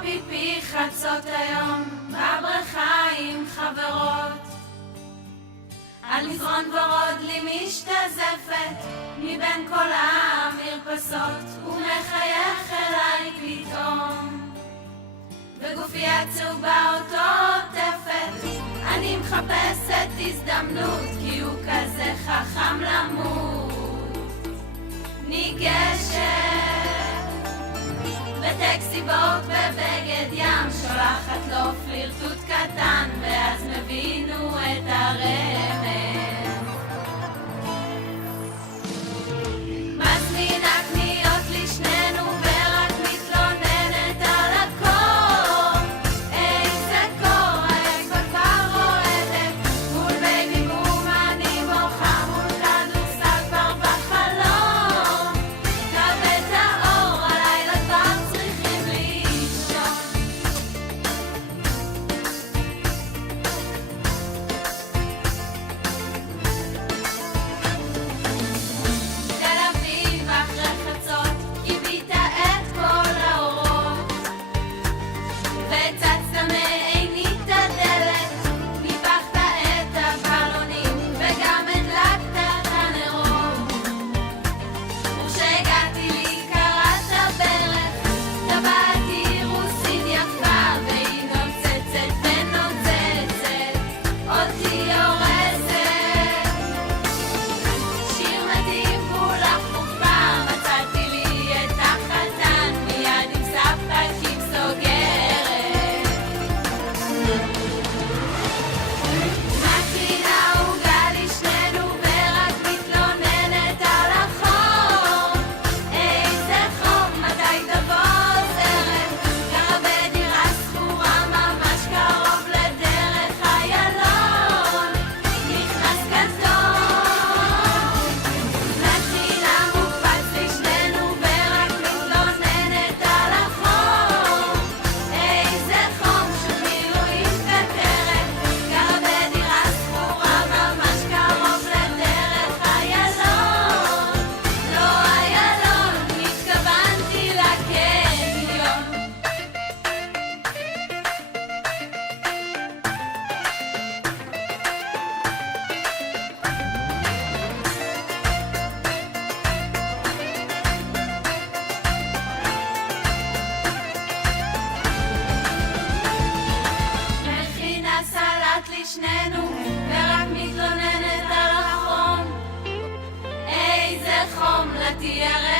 פיפי חצות היום בבריכה עם חברות, על מזרון ורוד לי משתזפת מבין כל המרפסות, ומחייך אליי פתאום וגופי הצהובה אותו עוטפת. אני מחפשת הזדמנות כי הוא כזה חכם למות. ניגשת בטקסי בוט בבגד ים, שולחת לו פלירטוט קטן ואז מבינו את הרמז. מזמינה קניות לשנינו ורק מתלוננת על הקור. איזה קור, האצבע כבר רועדת מול בייבי בום, אני בוכה מול כדורסל כבר בחלום. כבד האור, הלילה כבר צריכים לישון. תל אביב אחרי חצות כיבית את כל האורות, וצצת מעיני את הדלת, ניפחת את הבלונים וגם הדלקת את הנרות. וכשהגעתי לי קראת ברך, טבעתי רוסית יפה והיא נוצצת ונוצצת אותי הורסת. שיר מדהים כולה חופה, מצאתי לי את החתן מיד עם סבתא קים סוגרת. מכינה עוגה לשנינו ורק מתלוננת על החום. איזה חום, מתי תבוא הסרט? גרה בדירה שכורה ממש קרוב לדרך איילון, נכנס כתום. מכינה מוקפץ לשנינו ורק מתלוננת על החום. איזה חום, שוב מילואים כתרת, גרה בדירה שכורה ממש קרוב לדרך איילון. לא איילון, התכוונתי לקניון. מכינה סלט לשנינו ורק מתלוננת על החום. איזה חום, לתיירת